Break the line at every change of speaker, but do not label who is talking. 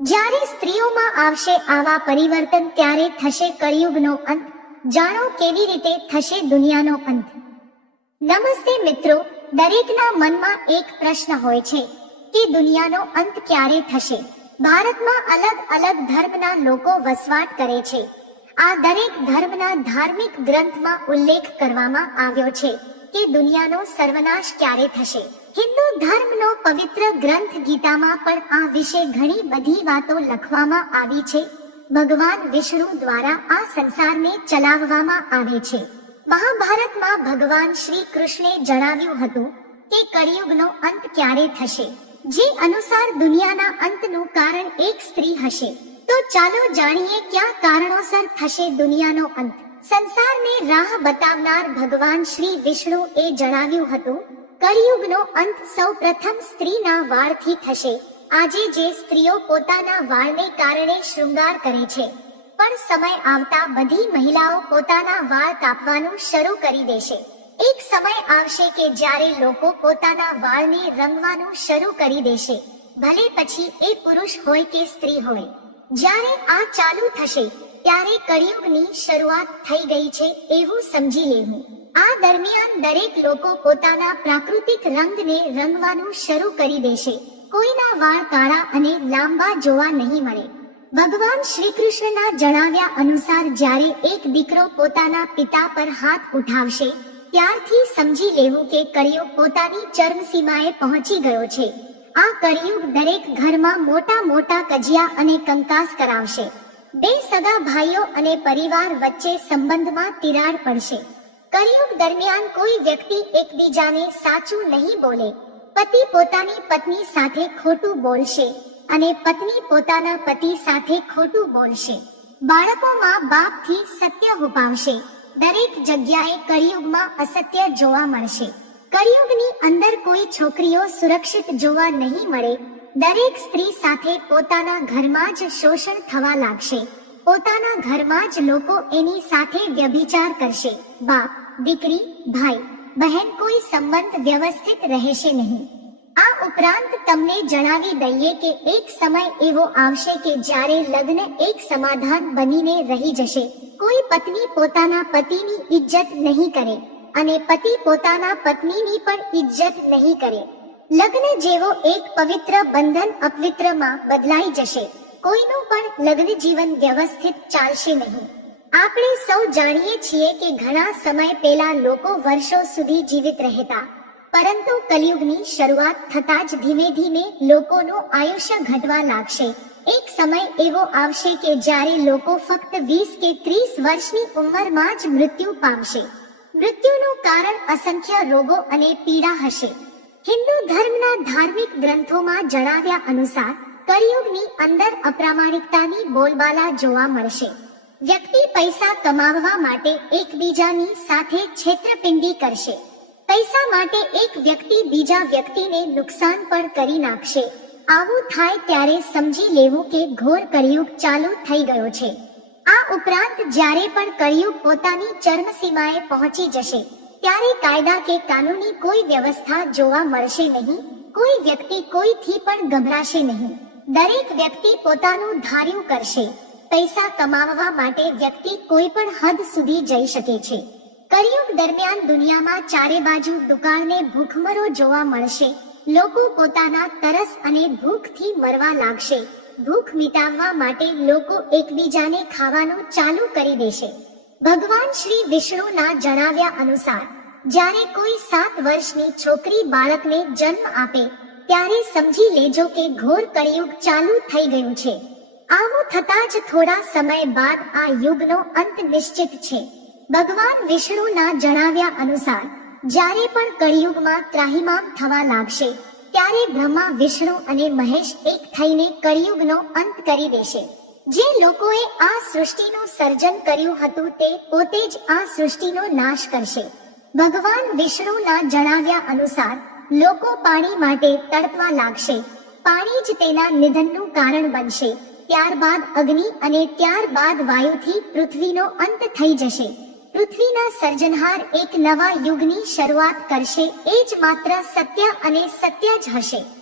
જ્યારે સ્ત્રીઓમાં આવશે આવા પરિવર્તન, ત્યારે થશે કળિયુગનો અંત. જાણો કેવી રીતે થશે દુનિયાનો અંત? નમસ્તે મિત્રો, દરેકના મનમાં એક પ્રશ્ન હોય છે કે દુનિયાનો અંત ક્યારે થશે? ભારતમાં અલગ અલગ ધર્મના લોકો વસવાટ કરે છે. આ દરેક ધર્મના ધાર્મિક ગ્રંથમાં ઉલ્લેખ કરવામાં આવ્યો છે. કે દુનિયાનો સર્વનાશ ક્યારે થશે? હિન્દુ ધર્મનો પવિત્ર ગ્રંથ ગીતામાં પણ આ વિશે ઘણી બધી વાતો લખવામાં આવી છે. ભગવાન વિષ્ણુ દ્વારા આ સંસારને ચલાવવામાં આવે છે. મહાભારતમાં ભગવાન શ્રી કૃષ્ણે જણાવ્યું હતું કે કળિયુગનો અંત ક્યારે થશે? જે અનુસાર દુનિયાના અંતનું કારણ એક સ્ત્રી હશે. તો ચાલો જાણીએ કયા કારણોસર થશે દુનિયાનો અંત. સંસારને રાહ બતાવનાર ભગવાન શ્રી વિષ્ણુ એ જણાવ્યું હતું, કળિયુગનો અંત સૌ પ્રથમ સ્ત્રીના વાળથી થશે. આજે જે સ્ત્રીઓ પોતાના વાળને કારણે શૃંગાર કરે છે, પણ સમય આવતા બધી મહિલાઓ પોતાના વાળ કાપવાનું શરૂ કરી દેશે. એક સમય આવશે કે જ્યારે લોકો પોતાના વાળને રંગવાનું શરૂ કરી દેશે. ભલે પછી એ પુરુષ હોય કે સ્ત્રી હોય. જ્યારે આ ચાલુ થશે ત્યારે કળિયુગની શરૂઆત થઈ ગઈ છે એવું સમજી લેવું. આ દરમિયાન દરેક લોકો પોતાના પ્રાકૃતિક રંગને રંગવાનું શરૂ કરી દેશે. કોઈના વાળ કાળા અને લાંબા જોવા નહીં મળે. ભગવાન શ્રી કૃષ્ણના જણાવ્યા અનુસાર જ્યારે એક દીકરો પોતાના પિતા પર હાથ ઉઠાવશે, ત્યારથી સમજી લેવું કે કળિયુગ પોતાની ચરમસીમાએ પહોંચી ગયો છે. આ કળિયુગ દરેક ઘરમાં મોટા મોટા કજિયા અને કંકાસ કરાવશે. બે સગા ભાઈઓ અને પરિવાર વચ્ચે સંબંધમાં તિરાડ પડશે. કલયુગ દરમિયાન કોઈ વ્યક્તિ એકબીજાને સાચું નહીં બોલે. પતિ પોતાની પત્ની સાથે ખોટું બોલશે અને પત્ની પોતાના પતિ સાથે ખોટું બોલશે. બાળકોમાં બાપથી સત્ય હુપાવશે દરેક જગ્યાએ કળિયુગમાં અસત્ય જોવા મળશે. કળિયુગની અંદર કોઈ છોકરીઓ સુરક્ષિત જોવા નહીં મળે દરેક સ્ત્રી સાથે પોતાના ઘરમાં જ શોષણ થવા લાગશે. પોતાના ઘરમાં જ લોકો એની સાથે વ્યભિચાર કરશે. બાપ, દીકરી, ભાઈ, બહેન કોઈ સંબંધ વ્યવસ્થિત રહેશે નહીં. આ ઉપરાંત તમને જણાવી દઈએ કે એક સમય એવો આવશે કે જ્યારે લગ્ન એક સમાધાન બનીને રહી જશે. કોઈ પત્ની પોતાના પતિની ઇજ્જત નહીં કરે અને પતિ પોતાના પત્નીની પણ ઇજ્જત નહીં કરે. લગ્ન જેવો એક પવિત્ર બંધન અપવિત્રમાં બદલાઈ જશે. કોઈનું પણ લગ્ન જીવન વ્યવસ્થિત ચાલશે નહીં. આપણે સૌ જાણીએ છીએ કે ઘણા સમય પહેલા લોકો વર્ષો સુધી જીવિત રહેતા. પરંતુ કલયુગની શરૂઆત થતાં જ ધીમે ધીમે લોકોનું આયુષ્ય ઘટવા લાગશે. એક સમય એવો આવશે કે જ્યારે લોકો ફક્ત વીસ કે ત્રીસ વર્ષની ઉંમરમાં જ મૃત્યુ પામશે. મૃત્યુનું કારણ અસંખ્ય રોગો અને પીડા હશે. હિન્દુ ધર્મના ધાર્મિક ગ્રંથોમાં જણાવ્યા અનુસાર, કળિયુગની અંદર અપ્રામાણિકતાની બોલબાલા જોવા મળશે. વ્યક્તિ પૈસા કમાવવા માટે એકબીજાની સાથે છેતરપિંડી કરશે. પૈસા માટે એક વ્યક્તિ બીજા વ્યક્તિને નુકસાન પણ કરી નાખશે. આવું થાય ત્યારે સમજી લેવું કે ઘોર કળિયુગ ચાલુ થઈ ગયો છે. આ ઉપરાંત જ્યારે પણ કળિયુગ પોતાની ચરમસીમાએ પહોંચી જશે ત્યારે કાયદા કે કાનૂની કોઈ વ્યવસ્થા જોવા મળશે નહીં, કોઈ વ્યક્તિ કોઈથી પણ ગભરાશે નહીં. દરેક વ્યક્તિ પોતાનું ધાર્યું કરશે. પૈસા કમાવવા માટે વ્યક્તિ કોઈ પણ હદ સુધી જઈ શકે છે. કરિયુગ દરમિયાન દુનિયામાં ચારે બાજુ દુકાળને ભૂખમરો જોવા મળશે. લોકો પોતાના તરસ અને ભૂખથી મરવા લાગશે. ભૂખ મિટાવવા માટે લોકો એકબીજાને ખાવાનું ચાલુ કરી દેશે. ભગવાન શ્રી વિષ્ણુના જણાવ્યા અનુસાર, જ્યારે કોઈ સાત વર્ષની છોકરી બાળકને જન્મ આપે, ત્યારે સમજી લેજો કે ઘોર કળિયુગ ચાલુ થઈ ગયું છે. આવું થતાં જ થોડા સમય બાદ આ યુગનો અંત નિશ્ચિત છે. ભગવાન વિષ્ણુના જણાવ્યા અનુસાર, જ્યારે પણ કળિયુગમાં ત્રાહિમામ થવા લાગશે, ત્યારે બ્રહ્મા, વિષ્ણુ અને મહેશ એક થઈને કળિયુગનો અંત કરી દેશે. જે લોકોએ આ સૃષ્ટિનું સર્જન કર્યું હતું તે પોતે જ આ સૃષ્ટિનો નાશ કરશે. ભગવાન વિષ્ણુના જણાવ્યા અનુસાર, લોકો પાણી માટે તડપવા લાગશે. પાણી જ તેના નિધનનું કારણ બનશે. ત્યારબાદ અગ્નિ અને ત્યારબાદ વાયુથી પૃથ્વીનો અંત થઈ જશે. પૃથ્વીના સર્જનહાર એક નવા યુગની શરૂઆત કરશે. એ જ માત્ર સત્ય અને સત્ય જ હશે.